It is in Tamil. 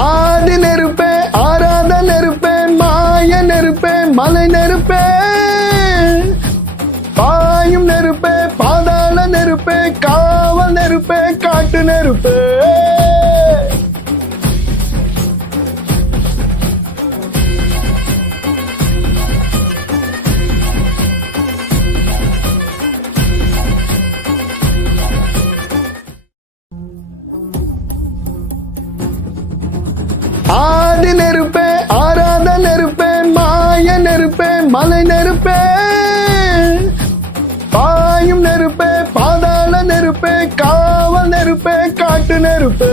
ஆதி நெருப்பே, ஆராத நெருப்பே, மாய நெருப்பே, மலை நெருப்பே, பாயும் நெருப்பே, பாதாள நெருப்பே, காவல் நெருப்பே, காட்டு நெருப்பே. ஆதி நெருப்பே, ஆராத நெருப்பே, மாய நெருப்பே, மலை நெருப்பே, பாயும் நெருப்பே, பாதாள நெருப்பே, காவல் நெருப்பே, காட்டு நெருப்பே.